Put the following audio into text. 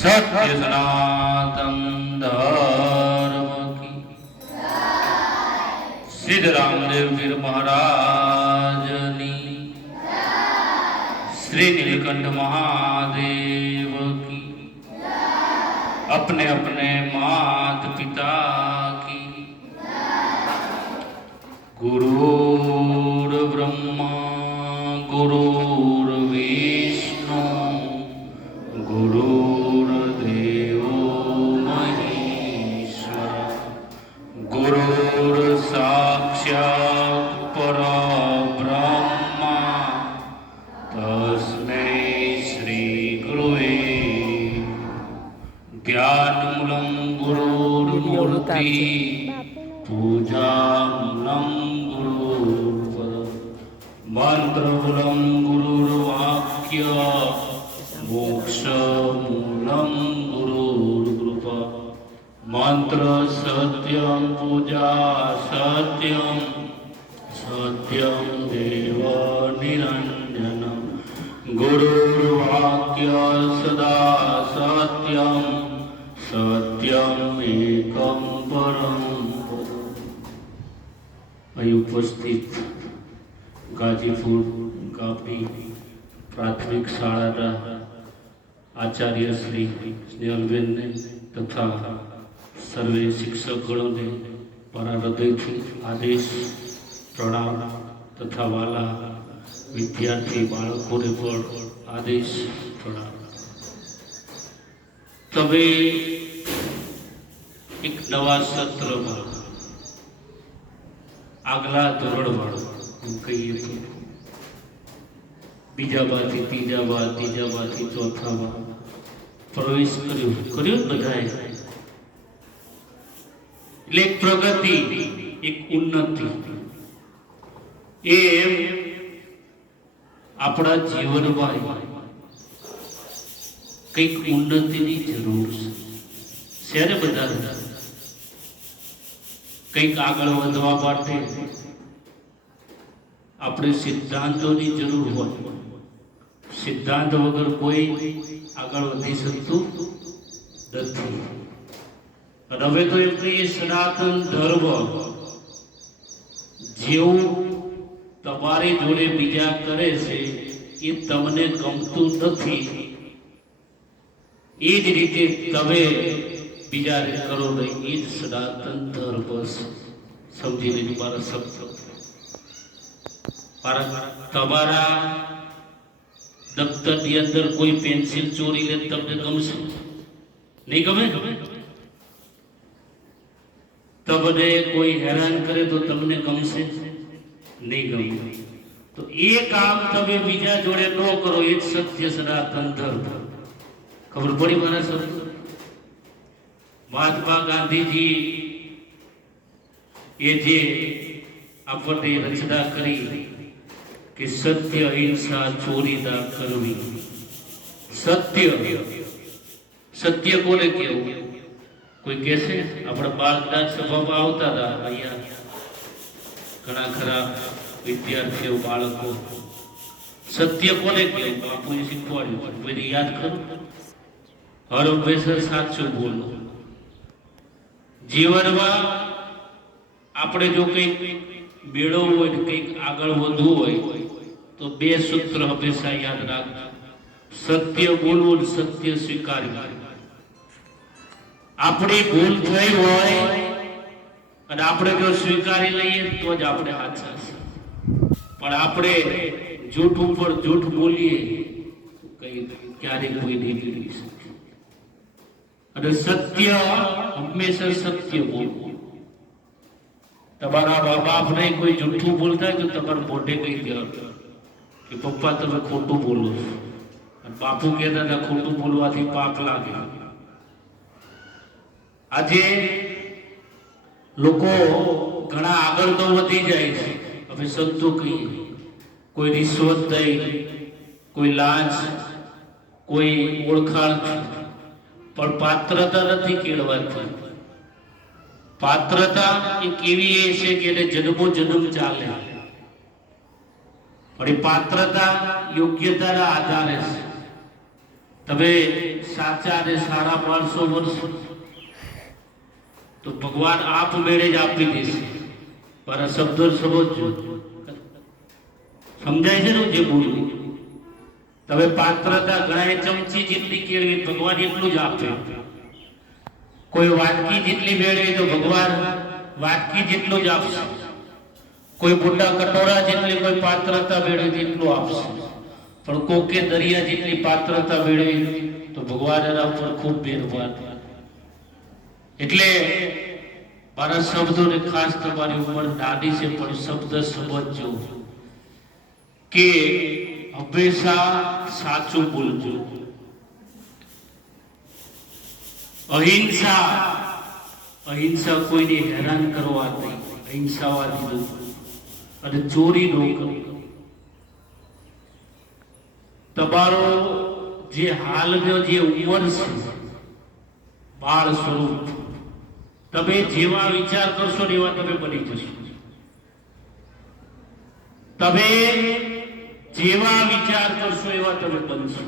सत्य सनातन धर्म की सिद्ध रामदेव पीर महाराज नी श्री नीलकंठ महादेव की अपने अपने मात पिता की गुरुर् ब्रह्मा गुरुर्विष्णु गुरुर्देवो महेश्वर गुरुर्साक्षात् परब्रह्म तस्मै श्री गुरुवे ज्ञानमूलं गुरुर्मूर्ति पूजामूलं गुरुर्पदम् मंत्रमूलं गुरुर्वाक्य मोक्षमूलं गुरुर्कृपा मंत्र सत्यं पूजा सत्यं सत्यं देव निरञ्जनं गुरुर्वाक्य सदा सत्यं सत्यम् एकं परं અહીં ઉપસ્થિત ગાજીપુર ગામની પ્રાથમિક શાળાના આચાર્ય શ્રી સ્નેહલબેનને તથા સર્વે શિક્ષકગણોને મારા હૃદયથી આદેશ પ્રણામ તથા વાલા વિદ્યાર્થી બાળકોને પણ આદેશ પ્રણામ. તમે એક નવા સત્રમાં આગલા ધોરણમાં કહીએ તો બીજામાંથી ત્રીજામાં ત્રીજામાંથી ચોથામાં પ્રવેશ કર્યો બધાએ. એટલે એક પ્રગતિ એક ઉન્નતિ એ આપણા જીવનમાં કંઈક ઉન્નતિની જરૂર છે. શેને બધા કંઈક આગળ વધવા માટે આપણે સિદ્ધાંતોની જરૂર હોય. સિદ્ધાંત વગર કોઈ આગળ વધી શકતું નથી. અને હવે તો એમ કહીએ સનાતન ધર્મ જેવું તમારી જોડે બીજા કરે છે એ તમને ગમતું નથી, એ જ રીતે તમે બીજા કરો નહીં, એ જ સનાતન ધર્મ. સમજી લેજો મારા શબ્દ. તમારા દફતરની અંદર કોઈ પેન્સિલ ચોરી લે તમને ગમશે? નહીં ગમે. તમને કોઈ હેરાન કરે તો તમને ગમશે? નહીં ગમે. તો એ કામ તમે બીજા જોડે ન કરો, એ જ સત્ય સનાતન ધર્મ. ખબર પડી મારા શબ્દ? મહાત્મા ગાંધીજી એ જે આપણને રચના કરી કે સત્ય અહિંસા ચોરી ના કરવી. સત્ય કોને કેવું? કોઈ કહેશે? આપણા બાળકના સભામાં આવતા હતા અહીંયા ઘણા ખરા વિદ્યાર્થીઓ બાળકો. સત્ય કોને કેવું? બાપુએ શીખવાડ્યું. કોઈને યાદ કરું? હર હંમેશા સાચું બોલો. જીવનમાં આપણે જો કંઈક મેળવવું હોય, કંઈક આગળ વધવું હોય તો બે સૂત્ર હંમેશા યાદ રાખજો. સત્ય બોલવું, સત્ય સ્વીકારવું. આપણી ભૂલ થઈ હોય અને આપણે જો સ્વીકારી લઈએ તો જ આપણે સાચા છે. પણ આપણે જૂઠ ઉપર જૂઠ બોલીએ કઈ ક્યારેય કોઈ નહીં મેળવી શકે. અને સત્ય હંમેશા સત્ય બોલવું. તમારા મા બાપને કોઈ જૂઠું બોલતા તો તમારે મોઢે કહી દેવાનું કે પપ્પા તમે ખોટું બોલો છો. અને બાપુ કહેતા હતા ખોટું બોલવાથી પાપ લાગે. આજે લોકો ઘણા આગળ તો વધી જાય છે. હવે સંતો કહીએ કોઈ રિશ્વત દઈ, કોઈ લાંચ, કોઈ ઓળખાણ, પણ પાત્રતા નથી કેળવાતી. પાત્રતા એક એવી એ છે કે એને જન્મો જન્મ ચાલે. પણ એ પાત્રતા યોગ્યતાના આધારે છે. તમે સાચા અને સારા માણસો બનશો તો ભગવાન આપમેળે જ આપી દેશે. મારા શબ્દો સમજજો, સમજાય છે ને જે બોલું? તમે પાત્રતા ઘણા ચમચી જેટલી કેળવી ભગવાન એટલું જ આપે. કોઈ વાટકી જેટલી મેળવી તો ભગવાન વાટકી જેટલું જ આપશે. કોઈ મોટા કટોરા જેટલી કોઈ પાત્રતા મેળવી તેટલું આપશે. પણ કોકે દરિયા જેટલી પાત્રતા મેળવી તો ભગવાન એના ઉપર ખૂબ મહેરબાન. એટલે મારા શબ્દોને ખાસ તમારી ઉંમર નાની છે પણ શબ્દ સમજજો કે હંમેશા સાચું બોલજો. અહિંસા, અહિંસા કોઈને હેરાન કરવા નહીં, અહિંસાવાદી અને ચોરી ન કરો. તમારો જે હાલનો જે ઉંમર છે બાળ સ્વરૂપ, તમે જેવા વિચાર કરશો ને એવા તમે બની જશો. તમે જેવા વિચાર કરશો એવા તમે બનશો.